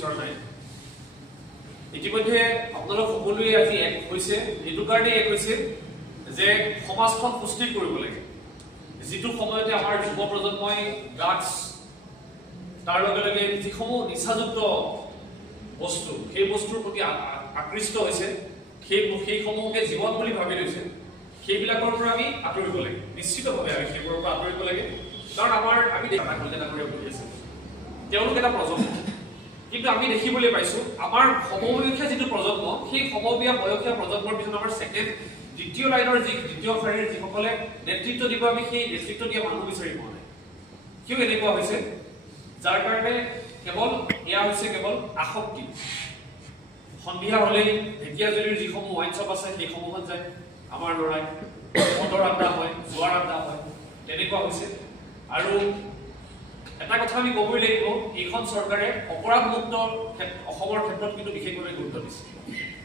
বিচৰা নাই ইতিমধ্যে আপোনালোক সকলোৱে আজি এক হৈছে এইটো কাৰণে এক হৈছে যে সমাজখন সুস্থিৰ কৰিব লাগে যিটো সময়তে আমাৰ যুৱ প্ৰজন্মই ড্ৰাগছ তাৰ লগে লগে যিসমূহ নিচাযুক্ত বস্তু সেই বস্তুৰ প্ৰতি আকৃষ্ট হৈছে সেইসমূহকে জীৱন বুলি ভাবি লৈছে সেইবিলাকৰ পৰা আমি আঁতৰিব লাগে নিশ্চিতভাৱে আমি সেইবোৰৰ পৰা আঁতৰিব লাগে কাৰণ আমাৰ আমি দেখা কল্যাণ কৰি বহি আছে তেওঁলোক এটা প্ৰজন্ম কিন্তু আমি দেখিবলৈ পাইছো আমাৰ সমবয়সীয়া যিটো প্ৰজন্ম সেই সমবয়সীয়া প্ৰজন্মৰ পিছত আমাৰ দ্বিতীয় লাইনৰ দ্বিতীয় শাৰীৰ যিসকলে নেতৃত্ব দিব আমি সেই নেতৃত্ব দিয়া মানুহ বিচাৰি পোৱা নাই কিয় এনেকুৱা হৈছে যাৰ কাৰণে কেৱল এয়া হৈছে কেৱল আসক্তি সন্ধিয়া হলেই ঢেকিয়াজুলিৰ যিসমূহ ৱাইন শ্বপ আছে সেইসমূহত যায় আমাৰ ল'ৰাই মদৰ আড্ডা হয় জোৱাৰ আড্ডা হয় তেনেকুৱা হৈছে আৰু এটা কথা আমি ক'বই লাগিব এইখন চৰকাৰে অপৰাধমুক্ত অসমৰ ক্ষেত্ৰত কিন্তু বিশেষভাৱে গুৰুত্ব দিছে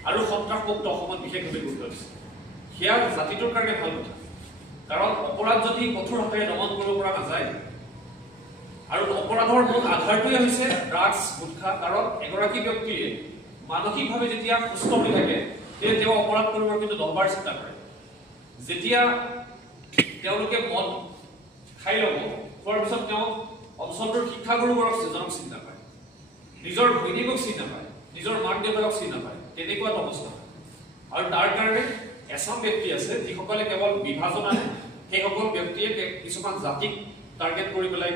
আৰু সন্ত্ৰাসমুক্ত অসমত বিশেষভাৱে গুৰুত্ব দিছে সেয়া জাতিটোৰ কাৰণে ভাল কথা কাৰণ অপৰাধ যদি কঠোৰ হাতেৰে দমন কৰিব পৰা নাযায় আৰু অপৰাধৰ মূল আধাৰটোৱে হৈছে ড্ৰাগছ গুটখা কাৰণ এগৰাকী ব্যক্তিয়ে মানসিকভাৱে যেতিয়া সুস্থ হৈ থাকে তেতিয়া তেওঁ অপৰাধ কৰিবৰ কিন্তু 10 বাৰ চিন্তা কৰে যেতিয়া তেওঁলোকে মদ খাই ল'ব খোৱাৰ পিছত তেওঁ অঞ্চলটোৰ শিক্ষাগুৰুবোৰক চিন্তা পায় নিজৰ ভৈনীকক চিন্তা পায় নিজৰ মাক দেউতাকক চিন্তা পায় তেনেকুৱা অৱস্থা আৰু তাৰ কাৰণে এছাম ব্যক্তি আছে যিসকলে কেৱল বিভাজন আনে সেইসকল ব্যক্তিয়ে কিছুমান জাতিক টাৰ্গেট কৰি পেলাই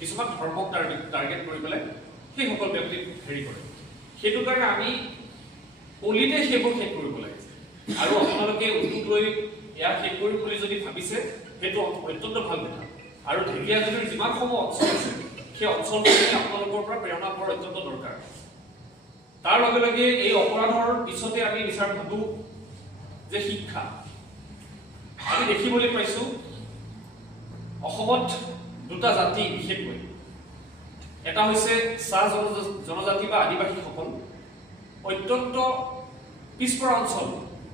কিছুমান ধৰ্মক টাৰ্গেট কৰি পেলাই সেইসকল ব্যক্তিক হেৰি কৰে সেইটো কাৰণে আমি পলিতে সেইবোৰ শেষ কৰিব লাগে আৰু আপোনালোকে উদ্যোগ লৈ ইয়াক শেষ কৰিম বুলি যদি ভাবিছে সেইটো অত্যন্ত ভাল কথা আৰু ঢেকিয়াজুলিৰ যিমানসমূহ অঞ্চল আছে সেই অঞ্চলসমূহ আপোনালোকৰ পৰা প্ৰেৰণা পোৱাৰ অত্যন্ত দৰকাৰ তাৰ লগে লগে এই অপৰাধৰ পিছতে আমি বিচাৰ ভাবো যে শিক্ষা আমি দেখিবলৈ পাইছো অসমত দুটা জাতি বিশেষকৈ এটা হৈছে চাহ জনজাতি বা আদিবাসীসকল অত্যন্ত পিছপৰা অঞ্চল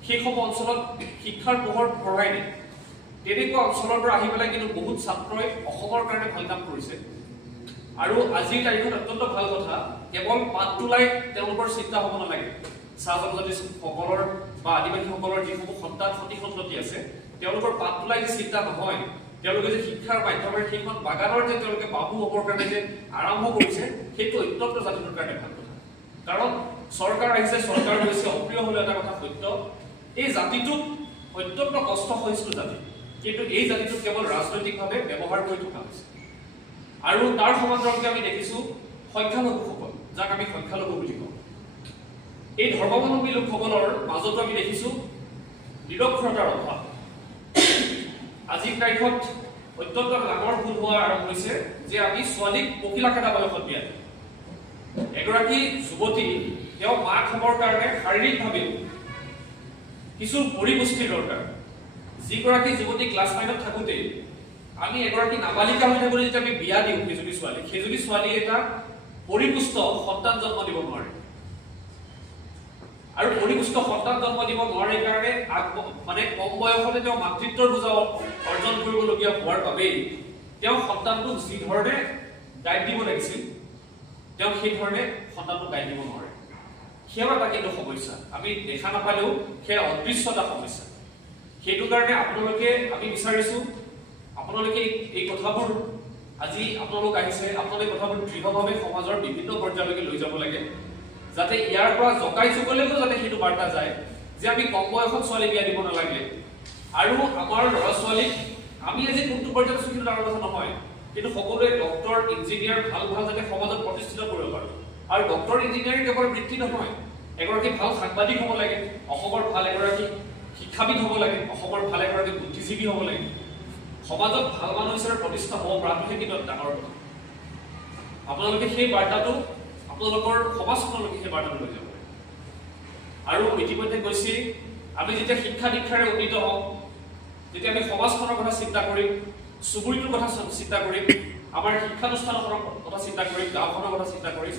সেইসমূহ অঞ্চলত শিক্ষাৰ পোহৰ পৰাই নাই তেনেকুৱা অঞ্চলৰ পৰা আহি পেলাই কিন্তু বহুত ছাত্ৰই অসমৰ কাৰণে ভাল কাম কৰিছে আৰু আজিৰ তাৰিখত অত্যন্ত ভাল কথা কেৱল পাত তোলাই তেওঁলোকৰ চিন্তা হ'ব নালাগে চাহ জনজাতি সকলৰ বা আদিবাসীসকলৰ যিসমূহ সন্তান সন্ততি আছে তেওঁলোকৰ পাত তোলাই যে চিন্তা নহয় তেওঁলোকে যে শিক্ষাৰ মাধ্যমেৰে সেইখন বাগানৰ যে তেওঁলোকে বাবু হ'বৰ কাৰণে যে আৰম্ভ কৰিছে সেইটো অত্যন্ত জাতিটোৰ কাৰণে ভাল কথা কাৰণ চৰকাৰ আহিছে চৰকাৰ হৈছে অপ্ৰিয় হ'লে এটা কথা সত্য এই জাতিটোক অত্যন্ত কষ্ট সহিষ্ণু জাতি কিন্তু এই জাতিটোক কেৱল ৰাজনৈতিকভাৱে ব্যৱহাৰ কৰি থকা হৈছে আৰু তাৰ সমান্তৰালকৈ আমি দেখিছো সংখ্যালঘুসকল যাক আমি সংখ্যালঘু বুলি কওঁ এই ধৰ্মাৱলম্বী লোকসকলৰ মাজতো আমি দেখিছো নিৰক্ষৰতাৰ অভাৱ আজিৰ তাৰিখত অত্যন্ত ডাঙৰ ভুল হোৱা আৰম্ভ হৈছে যে আমি ছোৱালীক পখিলাকাটা বয়সত বিয়া দিওঁ এগৰাকী যুৱতী তেওঁ মাক হ'বৰ কাৰণে শাৰীৰিকভাৱে কিছু পৰিপুষ্টিৰ দৰকাৰ যিগৰাকী যুৱতী ক্লাছ 9ত থাকোঁতে আমি এগৰাকী নাবালিকা হৈ থাকোঁতে যেতিয়া আমি বিয়া দিওঁ সেইজনী ছোৱালীয়ে এটা পৰিপুষ্ট সন্তান জন্ম দিব নোৱাৰে আৰু পৰিপুষ্ট সন্তান জন্ম দিব নোৱাৰে কাৰণে মানে কম বয়সতে তেওঁ মাতৃত্বৰ বোজা অৰ্জন কৰিবলগীয়া হোৱাৰ বাবেই তেওঁ সন্তানটোক যি ধৰণে গাইড দিব লাগিছিল তেওঁ সেই ধৰণে সন্তানটোক গাইড দিব নোৱাৰে সেয়া এটা কিন্তু সমস্যা আমি দেখা নাপালেও সেয়া অদৃশ্য এটা সমস্যা সেইটো কাৰণে আপোনালোকে আমি বিচাৰিছো আপোনালোকে এই কথাবোৰ আজি আপোনালোক আহিছে আপোনালোকে কথাবোৰ দৃঢ়ভাৱে সমাজৰ বিভিন্ন পৰ্যায়লৈকে লৈ যাব লাগে যাতে ইয়াৰ পৰা জকাই চুকলৈকো যাতে সেইটো বাৰ্তা যায় যে আমি কম বয়সত ছোৱালী বিয়া দিব নালাগে আৰু আমাৰ ল'ৰা ছোৱালীক আমি আজি কোনটো পৰ্যায়ত আছো কিন্তু ডাঙৰ কথা নহয় কিন্তু সকলোৱে ডক্টৰ ইঞ্জিনিয়াৰ ভাল যাতে সমাজত প্ৰতিষ্ঠিত কৰিব পাৰে আৰু ডক্টৰ ইঞ্জিনিয়াৰিং কেৱল বৃত্তি নহয় এগৰাকী ভাল সাংবাদিক হ'ব লাগে অসমৰ ভাল এগৰাকী শিক্ষাবিদ হ'ব লাগে অসমৰ ভাল এগৰাকী বুদ্ধিজীৱী হ'ব লাগে সমাজত ভাল মানুহ হিচাপে প্ৰতিষ্ঠা হ'ব পৰাটোহে কিন্তু ডাঙৰ কথা আপোনালোকে সেই বাৰ্তাটো আপোনালোকৰ সমাজখনলৈকে সেই বাৰ্তাটো লৈ যাব আৰু ইতিমধ্যে কৈছে আমি যেতিয়া শিক্ষা দীক্ষাৰে উন্নীত হওঁ যেতিয়া আমি সমাজখনৰ কথা চিন্তা কৰিম চুবুৰীটোৰ কথা চিন্তা কৰিম আমাৰ শিক্ষানুষ্ঠানখনৰ কথা চিন্তা কৰিম গাঁওখনৰ কথা চিন্তা কৰিম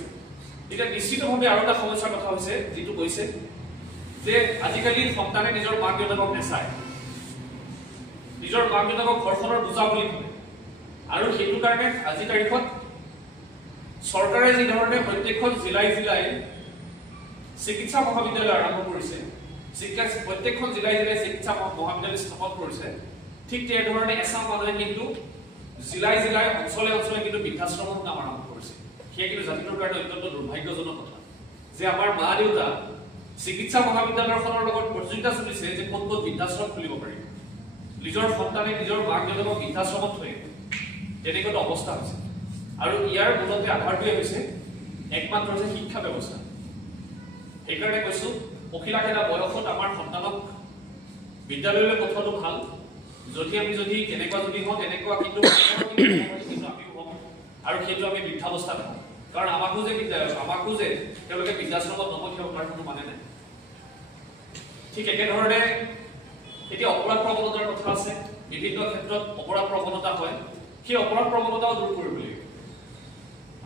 তেতিয়া নিশ্চিতভাৱে আৰু এটা সমস্যাৰ কথা হৈছে যিটো কৈছে যে আজিকালি সন্তানে নিজৰ মাক দেউতাকক নেচায় নিজৰ মাক দেউতাকক ঘৰখনৰ বোজা বুলি ভাবে আৰু সেইটো কাৰণে আজি তাৰিখত চৰকাৰে যি ধৰণে প্ৰত্যেকখন জিলাই চিকিৎসা মহাবিদ্যালয় আৰম্ভ কৰিছে, প্ৰত্যেকখন জিলাই চিকিৎসা মহাবিদ্যালয় স্থাপন কৰিছে, ঠিক তেনেধৰণে এছাম মানুহে কিন্তু জিলাই অঞ্চলে কিন্তু বৃদ্ধাশ্ৰমৰ নাম আৰম্ভ কৰিছে। সেয়া কিন্তু জাতিটোৰ কাৰণে অত্যন্ত দুৰ্ভাগ্যজনক কথা যে আমাৰ মা দেউতা চিকিৎসা মহাবিদ্যালয়খনৰ লগত প্ৰতিযোগিতা চলিছে যে কোন বৃদ্ধাশ্ৰম খুলিব পাৰি। নিজৰ সন্তানে নিজৰ মাক দেউতাকক বৃদ্ধাশ্ৰমত থৈ তেনেকুৱা অৱস্থা হৈছে। আৰু ইয়াৰ মূলতে আধাৰটোৱে হৈছে একমাত্ৰ হৈছে শিক্ষা ব্যৱস্থা। সেইকাৰণে কৈছো পখিলাখেদা বয়সত আমাৰ সন্তানক বিদ্যালয়লৈ পঠোৱাটো ভাল। যদি কেনেকুৱা হওঁ তেনেকুৱা কিন্তু আমিও হওঁ আৰু সেইটো আমি বৃদ্ধাৱস্থাত হওঁ। কাৰণ আমাকো যে তেওঁলোকে বৃদ্ধাশ্ৰমত নপঠিয়াব তাৰ কোনো মানে নাই। ঠিক একেধৰণে এতিয়া অপৰাধ প্ৰৱণতাৰ কথা আছে, বিভিন্ন ক্ষেত্ৰত অপৰাধ প্ৰৱণতা হয়, সেই অপৰাধ প্ৰৱণতাও দূৰ কৰিব লাগিব।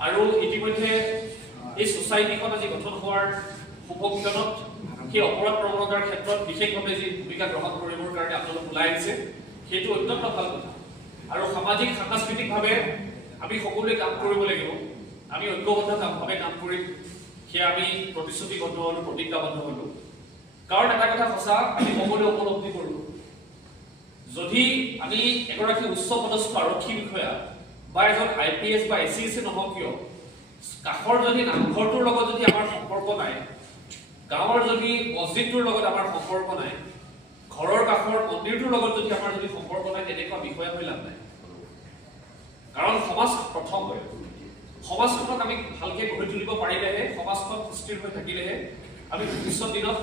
আৰু ইতিমধ্যে এই ছ'চাইটিখন আজি গঠন হোৱাৰ শুভক্ষণত সেই অপৰাধ প্ৰৱণতাৰ ক্ষেত্ৰত বিশেষভাৱে যি ভূমিকা গ্ৰহণ কৰিবৰ কাৰণে আপোনালোক ওলাই আহিছে সেইটো অত্যন্ত ভাল কথা। আৰু সামাজিক সাংস্কৃতিকভাৱে আমি সকলোৱে কাম কৰিব লাগিব। আমি ঐক্যবদ্ধভাৱে কাম কৰিম, সেয়া আমি প্ৰতিশ্ৰুতিবদ্ধ হ'লো, প্ৰতিজ্ঞাবদ্ধ হ'লো। কাৰণ এটা কথা সঁচা, আমি সকলোৱে উপলব্ধি কৰোঁ যদি আমি এগৰাকী উচ্চ পদস্থ আৰক্ষী বিষয়া বা এজন IPS বা ACS নহওক কিয়, কাষৰ যদি নামঘৰটোৰ লগত যদি আমাৰ সম্পৰ্ক নাই, গাঁৱৰ যদি মছজিদটোৰ লগত আমাৰ সম্পৰ্ক নাই, ঘৰৰ কাষৰ মন্দিৰটোৰ লগত যদি আমাৰ সম্পৰ্ক নাই, তেনেকুৱা বিষয়া হৈ লাভ নাই। কাৰণ সমাজ প্ৰথম হয়। সমাজখনক আমি ভালকে গঢ়ি তুলিব পাৰিলেহে, সমাজখন সুস্থিৰ হৈ থাকিলেহে আমি ভৱিষ্যত দিনত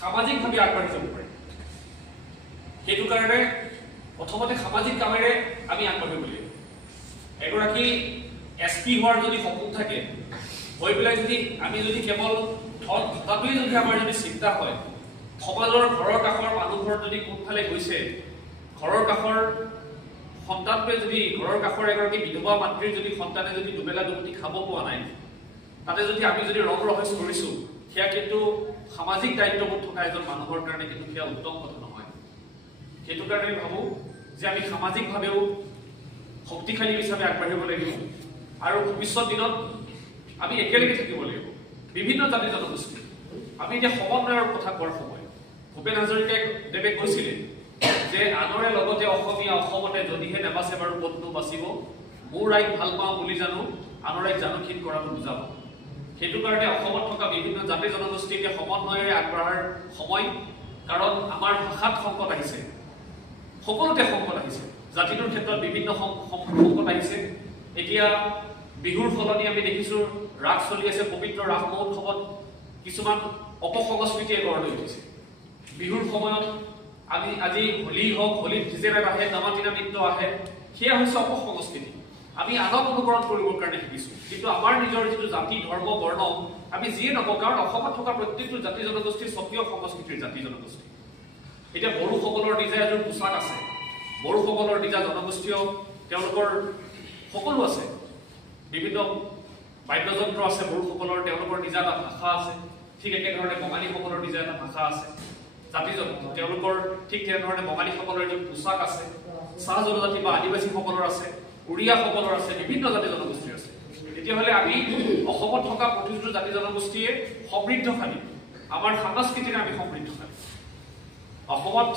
সামাজিকভাৱে আগবাঢ়ি যাব পাৰিম। সেইটো কাৰণে প্ৰথমতে সামাজিক কামেৰে আমি আগবাঢ়িব লাগিব। এগৰাকী SP হোৱাৰ যদি সপোন থাকে, হৈ পেলাই আমি কেৱল ধন ঘটাটোৱেই যদি আমাৰ চিন্তা হয়, সমাজৰ ঘৰৰ কাষৰ মানুহঘৰ যদি কোনফালে গৈছে, ঘৰৰ কাষৰ সন্তানটোৱে ঘৰৰ কাষৰ এগৰাকী বিধৱা মাতৃৰ সন্তানে দুবেলা দুমুঠি খাব পোৱা নাই, তাতে আমি ৰং ৰহস্য কৰিছো, সেয়া কিন্তু সামাজিক দায়িত্ববোধ থকা এজন মানুহৰ কাৰণে কিন্তু সেয়া উত্তম কথা নহয়। সেইটো কাৰণে আমি ভাবো যে আমি সামাজিকভাৱেও শক্তিশালী হিচাপে আগবাঢ়িব লাগিব আৰু ভৱিষ্যত দিনত আমি একেলগে থাকিব লাগিব বিভিন্ন জাতি জনগোষ্ঠী। আমি এতিয়া সমন্বয়ৰ কথা কোৱাৰ সময়। ভূপেন হাজৰিকাদেৱে কৈছিলে যে আনৰে লগতে অসমীয়া অসমতে যদিহে নেবাচে বাৰু ক'তনো বাচিব, মোৰ ৰাইক ভাল পাওঁ বুলি জানো, আনৰ ৰাইক জানকীন কৰাটো বুজাব। সেইটো কাৰণে অসমত থকা বিভিন্ন জাতি জনগোষ্ঠী এতিয়া সমন্বয়েৰে আগবঢ়াৰ সময়। কাৰণ আমাৰ ভাষাত সংকট আহিছে, সকলোতে সংকট আহিছে, জাতিটোৰ ক্ষেত্ৰত বিভিন্ন সংকট আহিছে। এতিয়া বিহুৰ সলনি আমি দেখিছো ৰাস চলি আছে, পবিত্ৰ ৰাস মহোৎসৱত কিছুমান অপসংস্কৃতিয়ে গঢ় লৈ উঠিছে। বিহুৰ সময়ত আজি হোলী হওক, হোলীত ডিজেৰে আহে, নামাতিনা নৃত্য আহে, সেয়া হৈছে অপসংস্কৃতি। আমি আনক অনুকৰণ কৰিবৰ কাৰণে শিকিছো, কিন্তু আমাৰ নিজৰ জাতি ধৰ্ম বৰ্ণ আমি যিয়ে নকওঁ, কাৰণ অসমত থকা প্ৰত্যেকটো জাতি জনগোষ্ঠীৰ স্বকীয় সংস্কৃতিৰ জাতি জনগোষ্ঠী। এতিয়া বড়োসকলৰ নিজা এযোৰ পোছাক আছে, বড়োসকলৰ নিজা জনগোষ্ঠীয় তেওঁলোকৰ সকলো আছে, বিভিন্ন বাদ্যযন্ত্ৰ আছে বড়োসকলৰ, তেওঁলোকৰ নিজা এটা ভাষা আছে। ঠিক একেধৰণে বঙালীসকলৰ নিজা এটা ভাষা আছে, তেওঁলোকৰ ঠিক তেনেধৰণে বঙালীসকলৰ এযোৰ পোছাক আছে, চাহ জনজাতি বা আদিবাসীসকলৰ আছে, উৰিয়াসকলৰ আছে, বিভিন্ন জাতি জনগোষ্ঠীৰ আছে। তেতিয়াহ'লে আমি অসমত থকা প্ৰতিটো জাতি জনগোষ্ঠীয়ে সমৃদ্ধশালী, আমাৰ সাংস্কৃতিৰে আমি সমৃদ্ধশালী। অসমত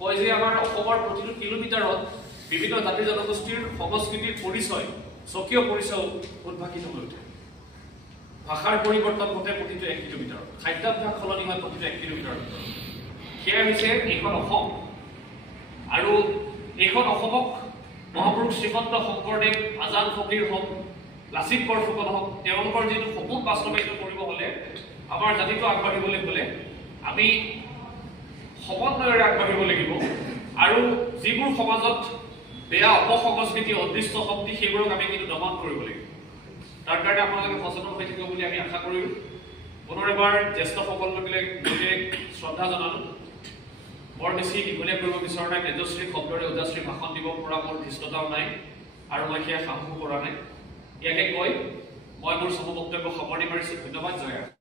কয় যে আমাৰ অসমৰ প্ৰতিটো কিলোমিটাৰত বিভিন্ন জাতি জনগোষ্ঠীৰ সংস্কৃতিৰ পৰিচয়, স্বকীয় পৰিচয় উদ্ভাসিত হৈ উঠে। ভাষাৰ পৰিৱৰ্তন ঘটে প্ৰতিটো 1 কিলোমিটাৰত, খাদ্যাভ্যাস সলনি হয় প্ৰতিটো 1 কিলোমিটাৰত। সেয়া হৈছে এইখন অসম। আৰু এইখন অসমক মহাপুৰুষ শ্ৰীমন্ত শংকৰদেৱ, আজাদ ফকীৰ হওক, লাচিত বৰফুকন হওক, তেওঁলোকৰ যিটো সপোন বাস্তৱায়িত কৰিব হ'লে, আমাৰ জাতিটো আগবাঢ়িবলৈ হ'লে আমি সমন্বয়েৰে আগবাঢ়িব লাগিব। আৰু যিবোৰ সমাজত বেয়া অপসংস্কৃতি, অদৃষ্ট শক্তি, সেইবোৰক আমি কিন্তু দমন কৰিব লাগিব। তাৰ কাৰণে আপোনালোকে সচেতন হৈ থাকিব বুলি আমি আশা কৰিম। পুনৰ এবাৰ জ্যেষ্ঠসকললৈ শ্ৰদ্ধা জনালো। বৰ বেছি দীঘলীয়া কৰিব বিচৰা নাই, তেজশ্ৰী শব্দৰে ওজাশ্ৰী ভাষণ দিব পৰা মোৰ ধৃষ্টতাও নাই আৰু মই সেয়া সাহসো কৰা নাই। ইয়াকে কৈ মই মোৰ চমু বক্তব্য সামৰণি মাৰিছো। ধন্যবাদ। জয়।